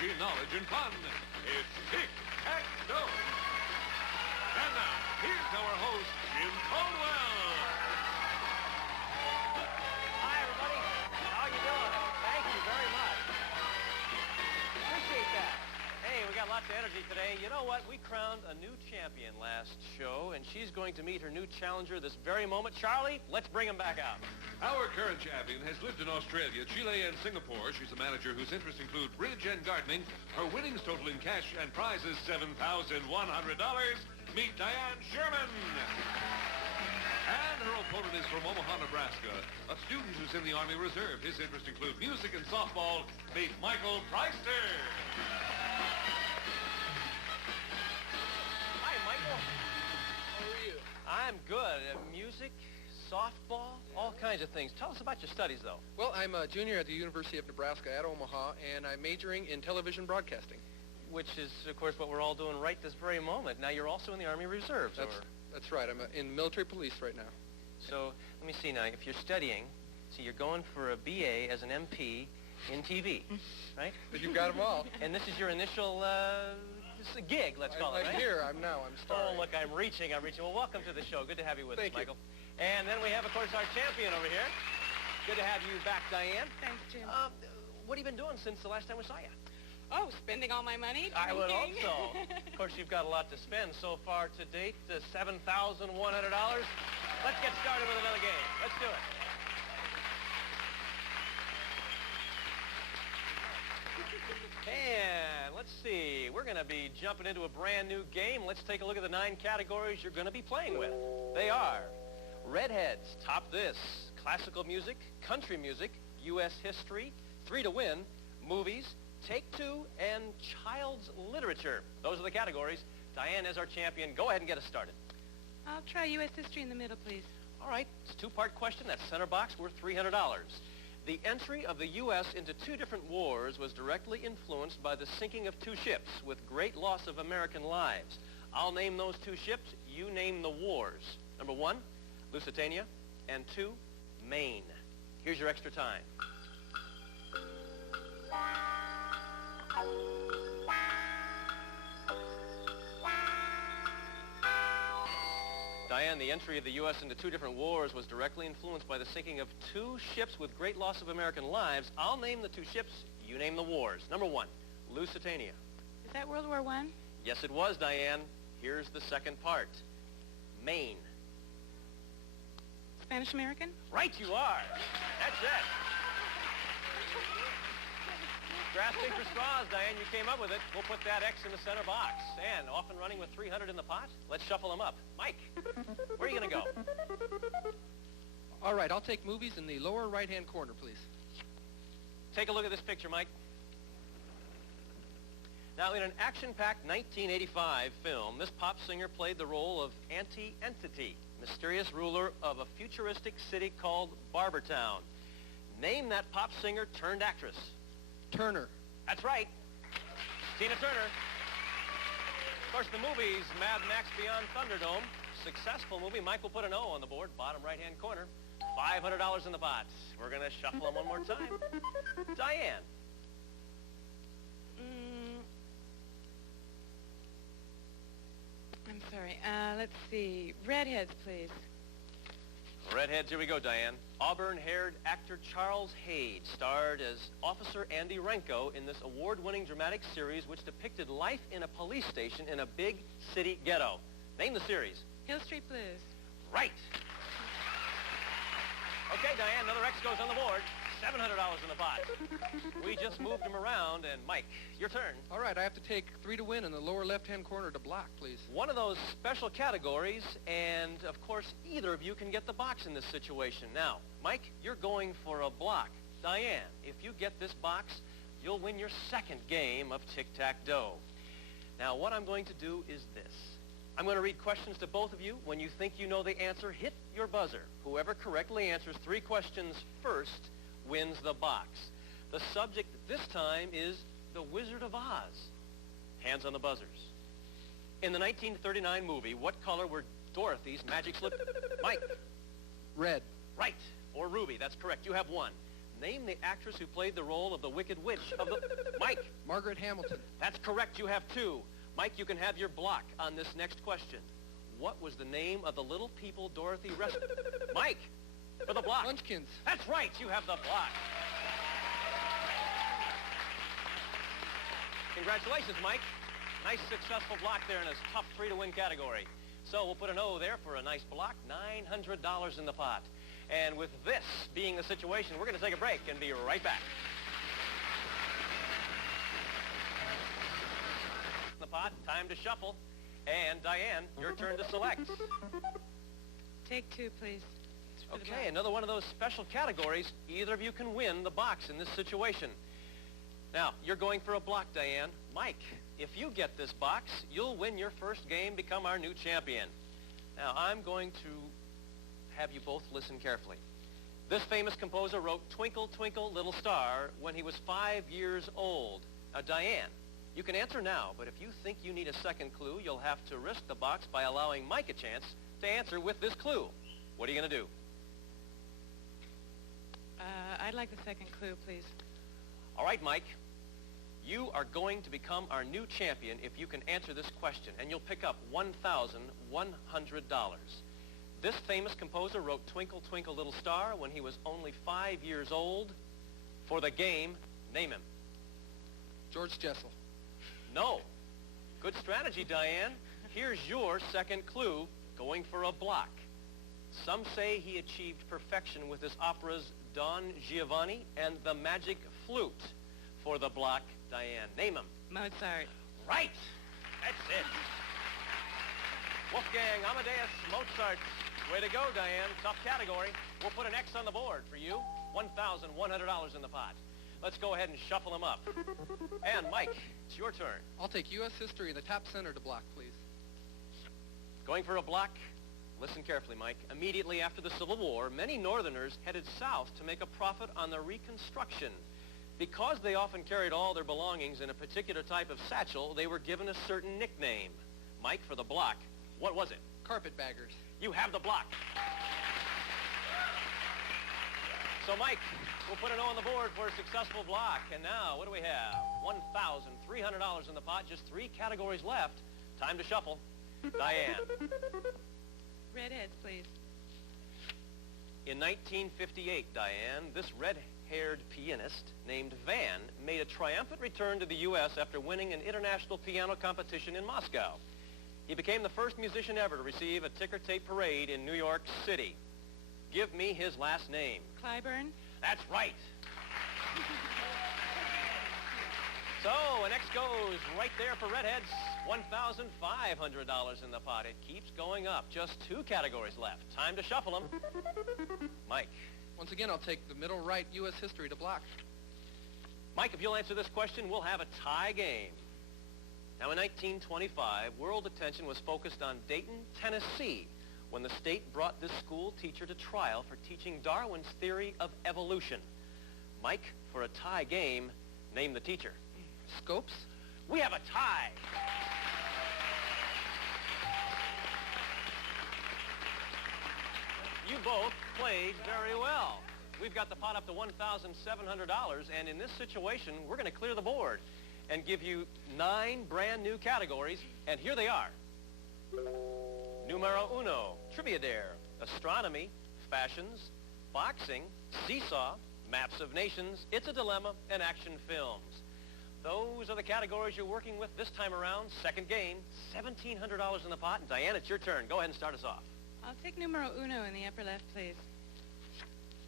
energy, knowledge, and fun. It's Tic-Tac-Toe. And now, here's our host, Jim Caldwell. Hi, everybody. How you doing? Thank you very much. Appreciate that. Hey, we got lots of energy today. You know what? We crowned a new champion last show, and she's going to meet her new challenger this very moment. Charlie, let's bring him back out. Our current champion has lived in Australia, Chile, and Singapore. She's a manager whose interests include bridge and gardening. Her winnings total in cash and prizes $7,100. Meet Diane Sherman. And her opponent is from Omaha, Nebraska, a student who's in the Army Reserve. His interests include music and softball. Meet Michael Preister. Hi, Michael. How are you? I'm good. Music, softball, all kinds of things. Tell us about your studies, though. Well, I'm a junior at the University of Nebraska at Omaha, and I'm majoring in television broadcasting. Which is, of course, what we're all doing right this very moment. Now, you're also in the Army Reserves, That's right. I'm in military police right now. So, let me see now. If you're studying, so you're going for a BA as an MP in TV, right? But you've got them all. And this is your initial this is a gig, let's call it, right? I'm here. I'm starring. Oh, look, I'm reaching. Well, welcome to the show. Good to have you with Thank us, you. Michael. And then we have, of course, our champion over here. Good to have you back, Diane. Thanks, Jim. What have you been doing since the last time we saw you? Oh, spending all my money? I would hope drinking. so. Of course, you've got a lot to spend so far to date, $7,100. Let's get started with another game. Let's do it. And let's see. We're going to be jumping into a brand new game. Let's take a look at the 9 categories you're going to be playing with. They are Redheads, Top This, Classical Music, Country Music, U.S. History, 3 to Win, Movies, Take 2, and Child's Literature. Those are the categories. Diane, as our champion, go ahead and get us started. I'll try U.S. history in the middle, please. All right, it's a 2-part question. That center box worth $300. The entry of the U.S. into 2 different wars was directly influenced by the sinking of 2 ships with great loss of American lives. I'll name those 2 ships. You name the wars. Number 1, Lusitania, and 2, Maine. Here's your extra time. Diane, the entry of the U.S. into 2 different wars was directly influenced by the sinking of 2 ships with great loss of American lives. I'll name the 2 ships. You name the wars. Number 1, Lusitania. Is that World War I? Yes, it was, Diane. Here's the second part. Maine. Spanish-American? Right you are. That's it. Grass, paper, straws, Diane. You came up with it. We'll put that X in the center box. And off and running with 300 in the pot. Let's shuffle them up. Mike, where are you going to go? All right, I'll take movies in the lower right-hand corner, please. Take a look at this picture, Mike. Now, in an action-packed 1985 film, this pop singer played the role of Auntie Entity, mysterious ruler of a futuristic city called Barbertown. Name that pop singer turned actress. Turner. That's right. Tina Turner. Of course, the movie's Mad Max Beyond Thunderdome. Successful movie. Mike will put an O on the board, bottom right-hand corner. $500 in the pot. We're going to shuffle them one more time. Diane. I'm sorry. Let's see. Redheads, please. Redheads, here we go, Diane. Auburn-haired actor Charles Hayde starred as Officer Andy Renko in this award-winning dramatic series which depicted life in a police station in a big city ghetto. Name the series. Hill Street Blues. Right. Okay, Diane, another X goes on the board. $700 in the pot. We just moved them around, and Mike, your turn. All right, I have to take 3 to Win in the lower left-hand corner to block, please. One of those special categories, and of course, either of you can get the box in this situation. Now, Mike, you're going for a block. Diane, if you get this box, you'll win your second game of tic-tac-toe. Now, what I'm going to do is this. I'm going to read questions to both of you. When you think you know the answer, hit your buzzer. Whoever correctly answers 3 questions first wins the box. The subject this time is The Wizard of Oz. Hands on the buzzers. In the 1939 movie, what color were Dorothy's magic slip? Mike. Red. Right. Or ruby. That's correct. You have 1. Name the actress who played the role of the Wicked Witch of the... Mike. Margaret Hamilton. That's correct. You have 2. Mike, you can have your block on this next question. What was the name of the little people Dorothy rescued? Mike, for the block. Munchkins. That's right. You have the block. Congratulations, Mike. Nice successful block there in this tough 3-to-win category. So we'll put an O there for a nice block. $900 in the pot. And with this being the situation, we're going to take a break and be right back. The pot, time to shuffle. And Diane, your turn to select. Take 2, please. For the Okay, block. another one of those special categories. Either of you can win the box in this situation. Now, you're going for a block, Diane. Mike, if you get this box, you'll win your first game, become our new champion. Now, I'm going to have you both listen carefully. This famous composer wrote Twinkle, Twinkle, Little Star when he was 5 years old. Now, Diane, you can answer now, but if you think you need a second clue, you'll have to risk the box by allowing Mike a chance to answer with this clue. What are you going to do? I'd like the second clue, please. All right, Mike. You are going to become our new champion if you can answer this question, and you'll pick up $1,100. This famous composer wrote Twinkle, Twinkle, Little Star when he was only 5 years old. For the game, name him. George Jessel. No. Good strategy, Diane. Here's your second clue, going for a block. Some say he achieved perfection with his operas Don Giovanni and The Magic Flute. For the block, Diane, name him. Mozart. Right. That's it. Wolfgang Amadeus Mozart. Way to go, Diane. Tough category. We'll put an X on the board for you. $1,100 in the pot. Let's go ahead and shuffle them up. And Mike, it's your turn. I'll take U.S. history in the top center to block, please. Going for a block? Listen carefully, Mike. Immediately after the Civil War, many Northerners headed south to make a profit on the Reconstruction. Because they often carried all their belongings in a particular type of satchel, they were given a certain nickname. Mike, for the block, what was it? Carpetbaggers. You have the block. So, Mike, we'll put an O on the board for a successful block. And now, what do we have? $1,300 in the pot, just 3 categories left. Time to shuffle. Diane. Redheads, please. In 1958, Diane, this red-haired pianist named Van made a triumphant return to the U.S. after winning an international piano competition in Moscow. He became the first musician ever to receive a ticker tape parade in New York City. Give me his last name. Clyburn. That's right. So, an X goes right there for Redheads. $1,500 in the pot. It keeps going up. Just 2 categories left. Time to shuffle them. Mike. Once again, I'll take the middle right U.S. history to block. Mike, if you'll answer this question, we'll have a tie game. Now, in 1925, world attention was focused on Dayton, Tennessee, when the state brought this school teacher to trial for teaching Darwin's theory of evolution. Mike, for a tie game, name the teacher. Scopes. We have a tie. You both played very well. We've got the pot up to $1,700, and in this situation, we're going to clear the board and give you 9 brand new categories, and here they are. Numero uno, Trivia Dare, Astronomy, Fashions, Boxing, Seesaw, Maps of Nations, It's a Dilemma, and Action Films. Those are the categories you're working with this time around. Second game, $1,700 in the pot. And Diane, it's your turn. Go ahead and start us off. I'll take numero uno in the upper left, please.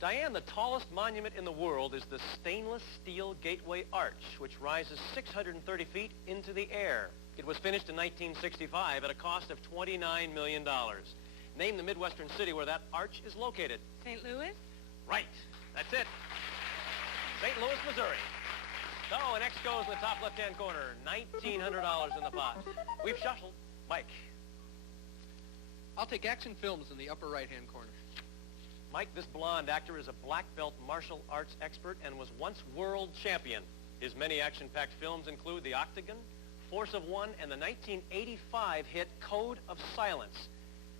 Diane, the tallest monument in the world is the stainless steel Gateway Arch, which rises 630 feet into the air. It was finished in 1965 at a cost of $29 million. Name the Midwestern city where that arch is located. St. Louis. Right. That's it. St. Louis, Missouri. So, an X goes in the top left-hand corner. $1,900 in the pot. We've shuffled. Mike. I'll take Action Films in the upper right-hand corner. Mike, this blonde actor is a black belt martial arts expert and was once world champion. His many action-packed films include The Octagon, Force of One, and the 1985 hit Code of Silence.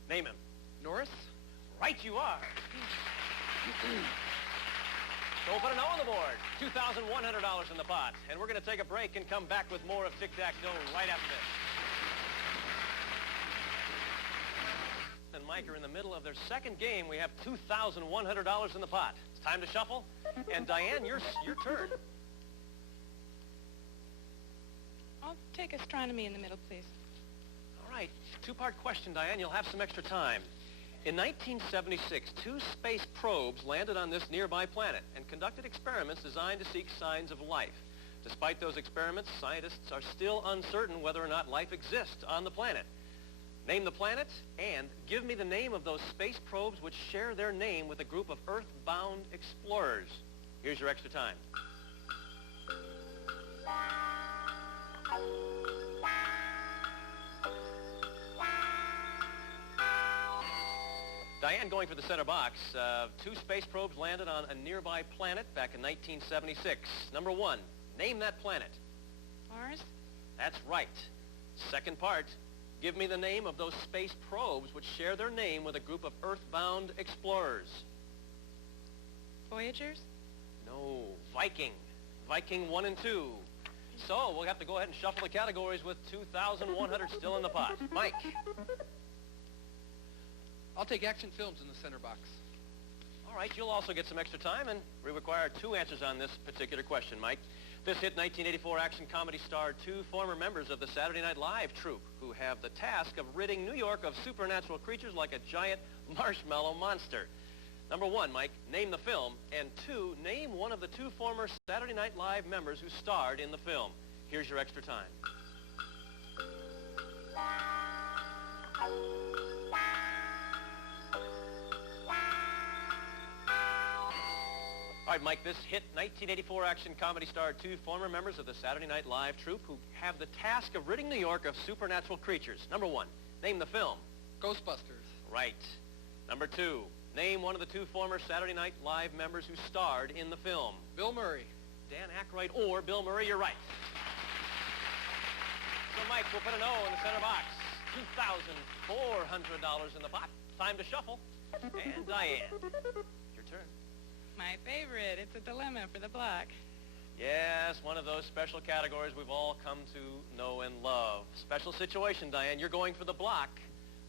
Name him. Norris. Right you are. So we'll put a no on the board. $2,100 in the pot. And we're going to take a break and come back with more of Tic-Tac-Toe right after this. And Mike are in the middle of their second game. We have $2,100 in the pot. It's time to shuffle. And Diane, your turn. I'll take astronomy in the middle, please. All right. Two-part question, Diane. You'll have some extra time. In 1976, two space probes landed on this nearby planet and conducted experiments designed to seek signs of life. Despite those experiments, scientists are still uncertain whether or not life exists on the planet. Name the planet and give me the name of those space probes which share their name with a group of Earth-bound explorers. Here's your extra time. Diane going for the center box. Two space probes landed on a nearby planet back in 1976. Number one, name that planet. Mars? That's right. Second part, give me the name of those space probes which share their name with a group of Earth-bound explorers. Voyagers? No, Viking. Viking 1 and 2. So we'll have to go ahead and shuffle the categories with 2,100 still in the pot. Mike. I'll take action films in the center box. All right, you'll also get some extra time, and we require two answers on this particular question, Mike. This hit 1984 action comedy starred two former members of the Saturday Night Live troupe who have the task of ridding New York of supernatural creatures like a giant marshmallow monster. Number one, Mike, name the film, and two, name one of the two former Saturday Night Live members who starred in the film. Here's your extra time. All right, Mike, this hit 1984 action comedy starred two former members of the Saturday Night Live troupe who have the task of ridding New York of supernatural creatures. Number one, name the film. Ghostbusters. Right. Number two, name one of the two former Saturday Night Live members who starred in the film. Bill Murray. Dan Aykroyd or Bill Murray, you're right. So, Mike, we'll put a no in the center box. $2,400 in the pot. Time to shuffle. And Diane, your turn. My favorite. It's a dilemma for the block. Yes, one of those special categories we've all come to know and love. Special situation, Diane. You're going for the block.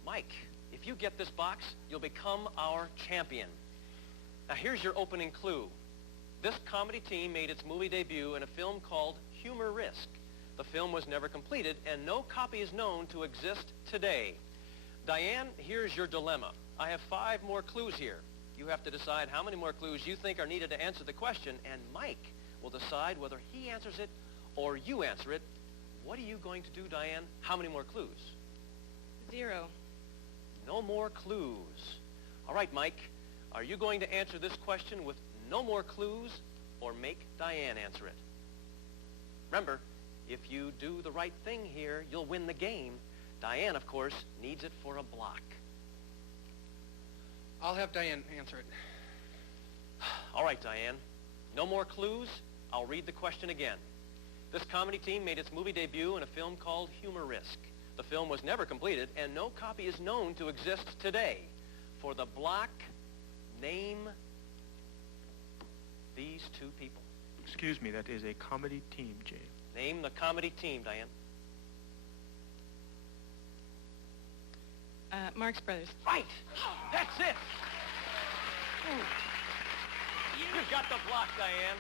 Mike, if you get this box, you'll become our champion. Now, here's your opening clue. This comedy team made its movie debut in a film called Humor Risk. The film was never completed, and no copy is known to exist today. Diane, here's your dilemma. I have 5 more clues here. You have to decide how many more clues you think are needed to answer the question, and Mike will decide whether he answers it or you answer it. What are you going to do, Diane? How many more clues? 0. No more clues. All right, Mike, are you going to answer this question with no more clues or make Diane answer it? Remember, if you do the right thing here, you'll win the game. Diane, of course, needs it for a block. I'll have Diane answer it. All right, Diane. No more clues. I'll read the question again. This comedy team made its movie debut in a film called Humor Risk. The film was never completed, and no copy is known to exist today. For the block, name these two people. Excuse me, that is a comedy team, Jay. Name the comedy team, Diane. Marx Brothers. Right. That's it. You've got the block, Diane.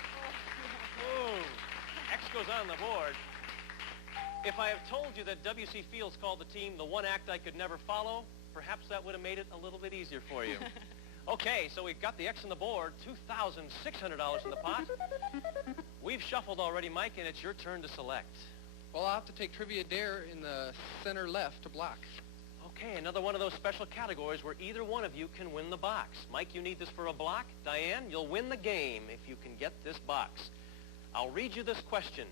X goes on the board. If I have told you that W.C. Fields called the team the one act I could never follow, perhaps that would have made it a little bit easier for you. Okay, so we've got the X on the board, $2,600 in the pot. We've shuffled already, Mike, and it's your turn to select. Well, I'll have to take Trivia Dare in the center left to block. Okay, another one of those special categories where either one of you can win the box. Mike, you need this for a block. Diane, you'll win the game if you can get this box. I'll read you this question.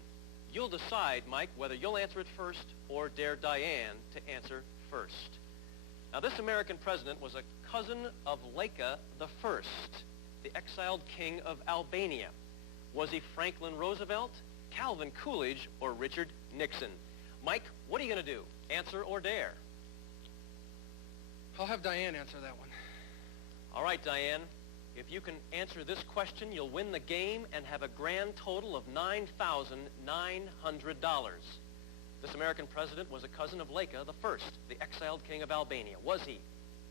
You'll decide, Mike, whether you'll answer it first or dare Diane to answer first. Now, this American president was a cousin of Leka the First, the exiled king of Albania. Was he Franklin Roosevelt, Calvin Coolidge, or Richard Nixon? Mike, what are you going to do? Answer or dare? I'll have Diane answer that one. All right, Diane. If you can answer this question, you'll win the game and have a grand total of $9,900. This American president was a cousin of Leka the First, the exiled king of Albania. Was he,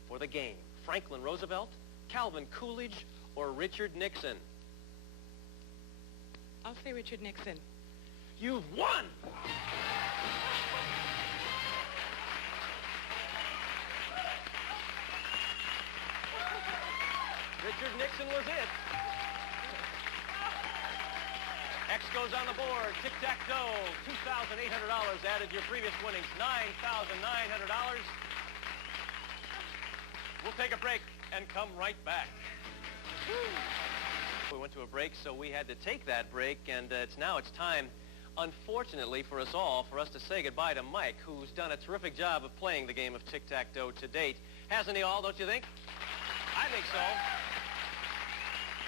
for the game, Franklin Roosevelt, Calvin Coolidge, or Richard Nixon? I'll say Richard Nixon. You've won! Richard Nixon was it. X goes on the board. Tic-tac-toe. $2,800 added to your previous winnings. $9,900. We'll take a break and come right back. We went to a break, so we had to take that break, and it's time, unfortunately for us all, for us to say goodbye to Mike, who's done a terrific job of playing the game of tic-tac-toe to date. Hasn't he all, don't you think? I think so.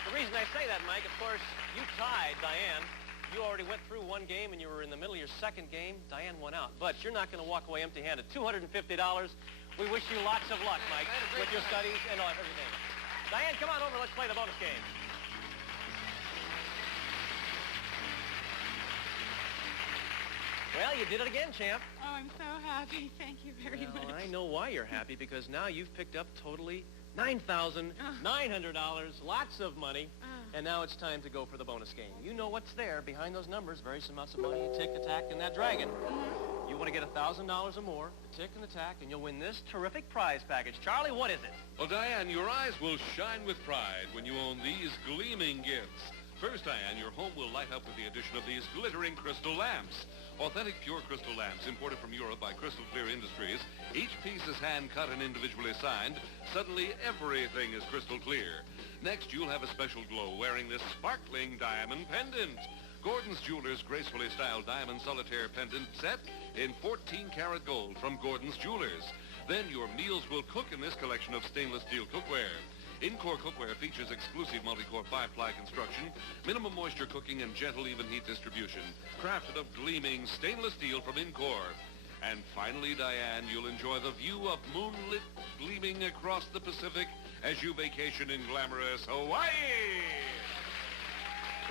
The reason I say that, Mike, of course, you tied Diane. You already went through one game, and you were in the middle of your second game. Diane won out. But you're not going to walk away empty-handed. $250. We wish you lots of luck, Mike, with your studies and everything. Diane, come on over. Let's play the bonus game. Well, you did it again, champ. Oh, I'm so happy. Thank you very much. I know why you're happy, because now you've picked up totally $9,900, lots of money, and now it's time to go for the bonus game. You know what's there behind those numbers, various amounts of money, tick, attack, and that dragon. You want to get $1,000 or more, the tick and the tack, and you'll win this terrific prize package. Charlie, what is it? Well, Diane, your eyes will shine with pride when you own these gleaming gifts. First, Diane, your home will light up with the addition of these glittering crystal lamps. Authentic pure crystal lamps imported from Europe by Crystal Clear Industries. Each piece is hand-cut and individually signed. Suddenly, everything is crystal clear. Next, you'll have a special glow wearing this sparkling diamond pendant. Gordon's Jewelers gracefully styled diamond solitaire pendant set in 14-karat gold from Gordon's Jewelers. Then your meals will cook in this collection of stainless steel cookware. Incor cookware features exclusive multi-core 5-ply construction, minimum moisture cooking, and gentle even heat distribution. Crafted of gleaming stainless steel from Incor. And finally, Diane, you'll enjoy the view of moonlit gleaming across the Pacific as you vacation in glamorous Hawaii.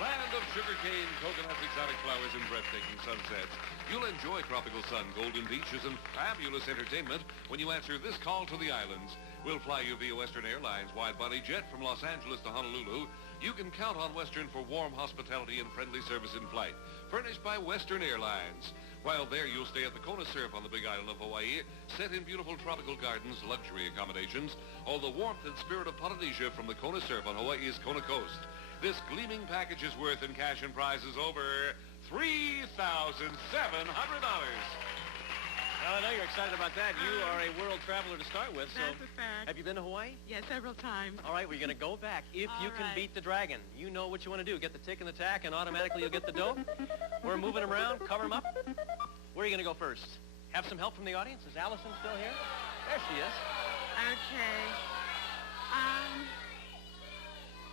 Land of sugarcane, coconuts, exotic flowers, and breathtaking sunsets. You'll enjoy tropical sun, golden beaches, and fabulous entertainment when you answer this call to the islands. We'll fly you via Western Airlines wide-body jet from Los Angeles to Honolulu. You can count on Western for warm hospitality and friendly service in flight, furnished by Western Airlines. While there, you'll stay at the Kona Surf on the Big Island of Hawaii, set in beautiful tropical gardens, luxury accommodations, all the warmth and spirit of Polynesia from the Kona Surf on Hawaii's Kona Coast. This gleaming package is worth in cash and prizes over $3,700. Well, I know you're excited about that. You are a world traveler to start with, so... That's a fact. Have you been to Hawaii? Yes, several times. All right, we're going to go back. If you can beat the dragon, you know what you want to do. Get the tick and the tack, and automatically you'll get the dough. We're moving them around. Cover them up. Where are you going to go first? Have some help from the audience? Is Allison still here? There she is. Okay.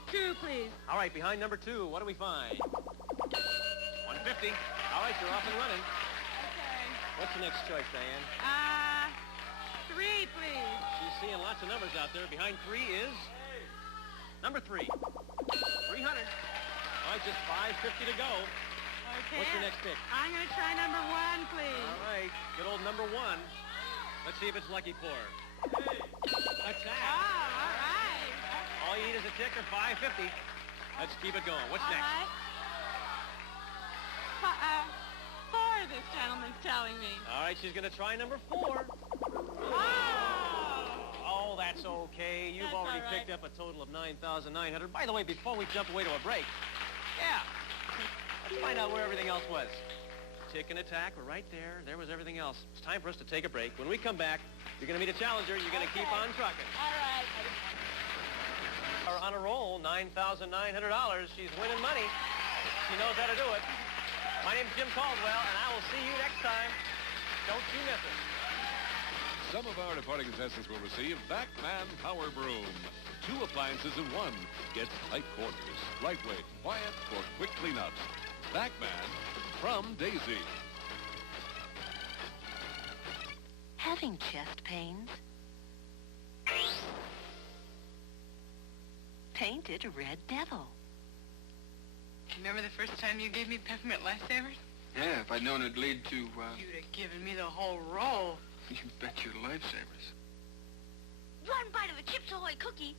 2, please. All right, behind number 2, what do we find? 150. All right, you're off and running. Okay. What's the next choice, Diane? 3, please. She's seeing lots of numbers out there. Behind 3 is number 3. 300. All right, just 550 to go. Okay. What's your next pick? I'm going to try number 1, please. All right, good old number 1. Let's see if it's lucky for her. That's that. All right. All you need is a tick or 550. Let's keep it going. What's next? All right. 4, this gentleman's telling me. All right, she's going to try number 4. Oh, that's okay. You've That's already all right. picked up a total of $9,900. By the way, before we jump away to a break, let's find out where everything else was. Tick and attack were right there. There was everything else. It's time for us to take a break. When we come back, you're going to meet a challenger. You're going to keep on trucking. All right. Are on a roll, $9,900. She's winning money. She knows how to do it. My name's Jim Caldwell, and I will see you next time. Don't you miss it. Some of our departing contestants will receive Backman Power Broom. 2 appliances in 1. Gets tight corners, lightweight, quiet, for quick cleanups. Backman from Daisy. Having chest pains? Take painted a red devil. Remember the first time you gave me peppermint lifesavers? Yeah, if I'd known it'd lead to, You'd have given me the whole roll. You bet your lifesavers. One bite of a Chips Ahoy cookie.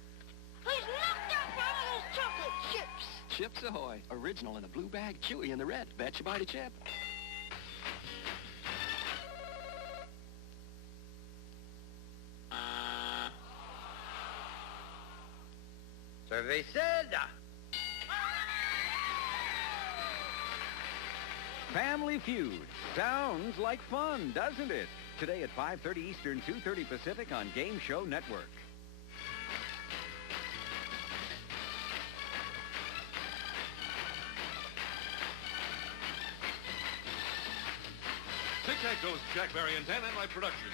Please knock down one of those chocolate chips. Chips Ahoy. Original in the blue bag, chewy in the red. Bet you bite a chip. Survey said. Family Feud. Sounds like fun, doesn't it? Today at 5:30 Eastern, 2:30 Pacific on Game Show Network. Tic Tac Toes, Jack Barry and Dan Enright production.